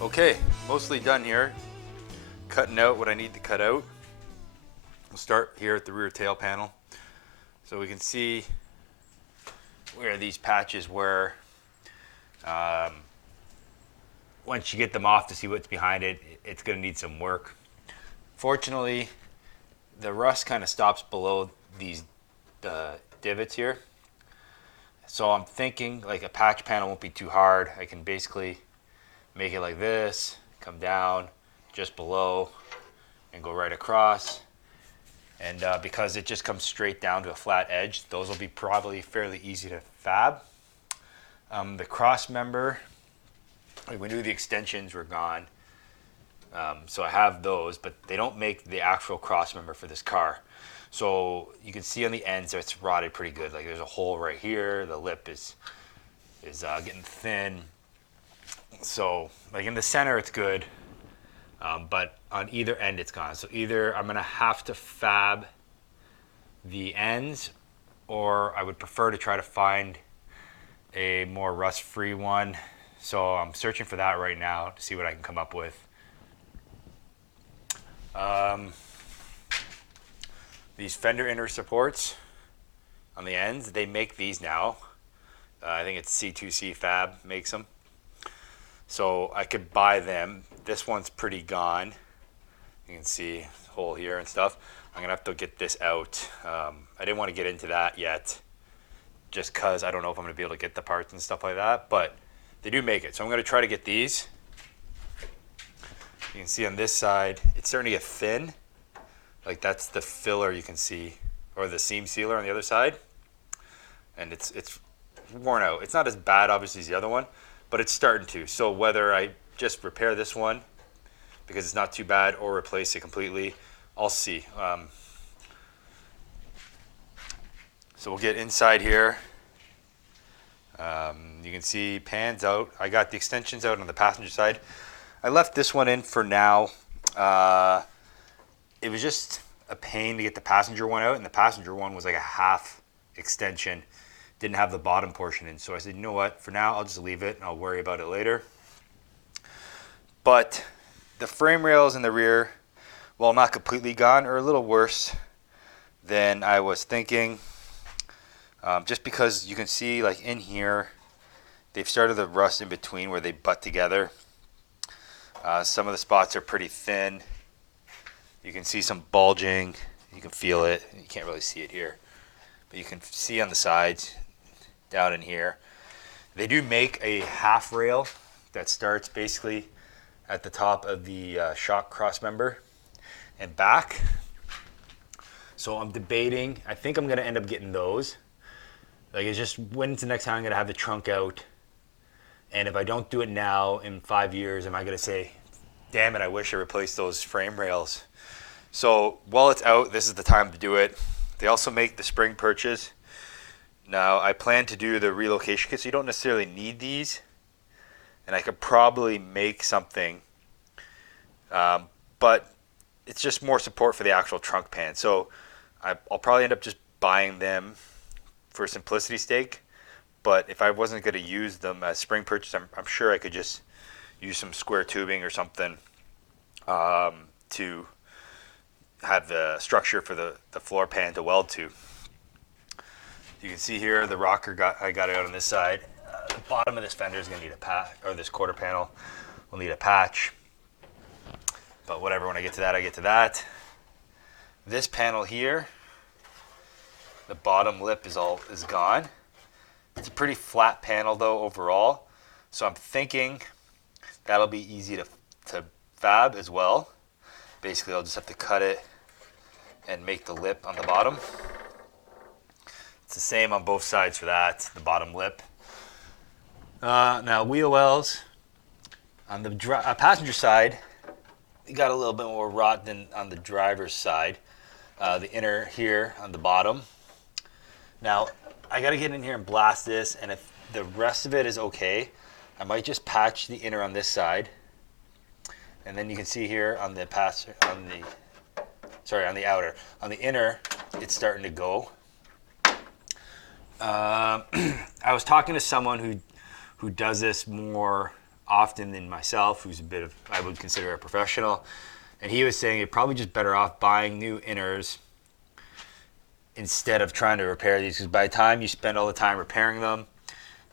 Okay, mostly done here. Cutting out what I need to cut out. We'll start here at the rear tail panel. So we can see where these patches were. Once you get them off to see what's behind it, it's going to need some work. Fortunately, the rust kind of stops below these divots here. So I'm thinking like a patch panel won't be too hard. I can basically make it like this, come down just below and go right across. And because it just comes straight down to a flat edge, those will be probably fairly easy to fab. The cross member, we knew the extensions were gone. So I have those, but they don't make the actual cross member for this car. So you can see on the ends it's rotted pretty good. Like there's a hole right here. The lip is getting thin. So like in the center it's good, but on either end it's gone. So either I'm gonna have to fab the ends, or I would prefer to try to find a more rust-free one. So I'm searching for that right now to see what I can come up with. These fender inner supports on the ends, they make these now. I think it's C2C Fab makes them. So I could buy them. This one's pretty gone. You can see the hole here and stuff. I'm gonna have to get this out. I didn't want to get into that yet, just cause I don't know if I'm gonna be able to get the parts and stuff like that, but they do make it. So I'm gonna try to get these. You can see on this side, it's starting to get thin. Like that's the filler you can see, or the seam sealer on the other side. And it's worn out. It's not as bad obviously as the other one, but it's starting to. So whether I just repair this one because it's not too bad or replace it completely, I'll see. So we'll get inside here. You can see pans out. I got the extensions out on the passenger side. I left this one in for now. It was just a pain to get the passenger one out, and the passenger one was like a half extension. Didn't have the bottom portion in. So I said, you know what, for now I'll just leave it and I'll worry about it later. But the frame rails in the rear, while not completely gone, are a little worse than I was thinking. Just because you can see like in here, they've started the rust in between where they butt together. Some of the spots are pretty thin. You can see some bulging. You can feel it. You can't really see it here, but you can see on the sides, down in here. They do make a half rail that starts basically at the top of the shock cross member and back. So I'm debating. I think I'm gonna end up getting those. Like it's just when's the next time I'm gonna have the trunk out? And if I don't do it now, in 5 years, am I gonna say, damn it, I wish I replaced those frame rails? So while it's out, this is the time to do it. They also make the spring perches. Now I plan to do the relocation kit, so you don't necessarily need these. And I could probably make something, but it's just more support for the actual trunk pan. So I'll probably end up just buying them for simplicity's sake. But if I wasn't going to use them as spring perches, I'm sure I could just use some square tubing or something to have the structure for the floor pan to weld to. You can see here the rocker I got it out on this side. The bottom of this fender is going to need a patch, or this quarter panel will need a patch. But whatever, when I get to that, I get to that. This panel here, the bottom lip is gone. It's a pretty flat panel though overall, so I'm thinking that'll be easy to fab as well. Basically, I'll just have to cut it and make the lip on the bottom. It's the same on both sides for that, the bottom lip. Now wheel wells on the passenger side, you got a little bit more rot than on the driver's side. The inner here on the bottom. Now I got to get in here and blast this, and if the rest of it is okay, I might just patch the inner on this side. And then you can see here on the outer. On the inner, it's starting to go. I was talking to someone who does this more often than myself, who's a bit of, I would consider a professional. And he was saying you're probably just better off buying new inners instead of trying to repair these, because by the time you spend all the time repairing them,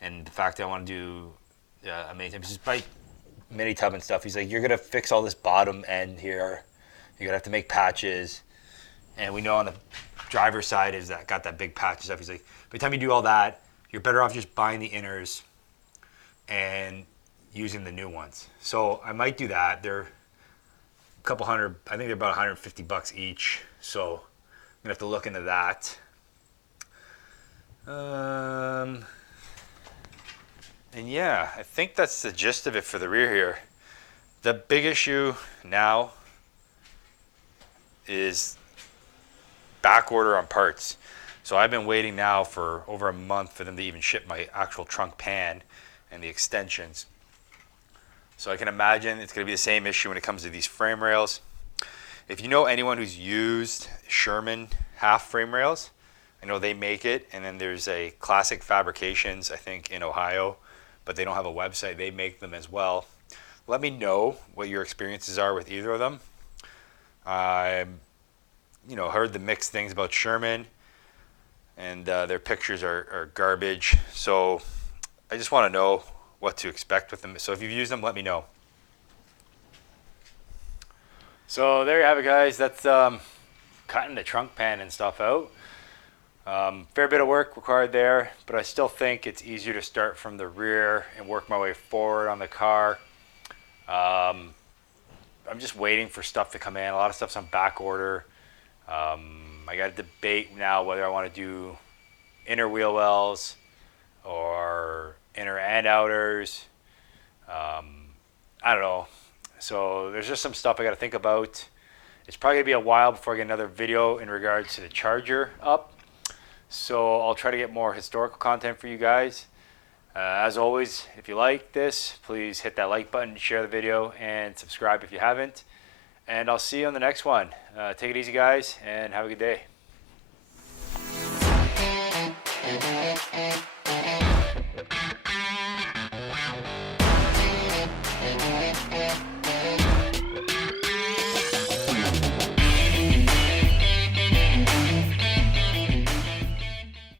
and the fact that I want to do many times, just buy mini tub and stuff. He's like, you're gonna fix all this bottom end here. You're gonna have to make patches, and we know on the driver's side is that got that big patch and stuff. He's like, by the time you do all that, you're better off just buying the inners and using the new ones. So I might do that. They're a couple hundred. I think they're about $150 each. So I'm gonna have to look into that. And yeah, I think that's the gist of it for the rear here. The big issue now is back order on parts. So I've been waiting now for over a month for them to even ship my actual trunk pan and the extensions. So I can imagine it's going to be the same issue when it comes to these frame rails. If you know anyone who's used Sherman half frame rails, I know they make it, and then there's a Classic Fabrications, I think in Ohio, but they don't have a website. They make them as well. Let me know what your experiences are with either of them. I heard the mixed things about Sherman, and their pictures are garbage. So I just want to know what to expect with them. So if you've used them, let me know. So there you have it, guys. That's cutting the trunk pan and stuff out. Fair bit of work required there, but I still think it's easier to start from the rear and work my way forward on the car. I'm just waiting for stuff to come in. A lot of stuff's on back order. I got to debate now whether I want to do inner wheel wells or inner and outers. I don't know. So there's just some stuff I got to think about. It's probably going to be a while before I get another video in regards to the charger up. So I'll try to get more historical content for you guys. As always, if you like this, please hit that like button, share the video, and subscribe if you haven't. And I'll see you on the next one. Take it easy, guys, and have a good day.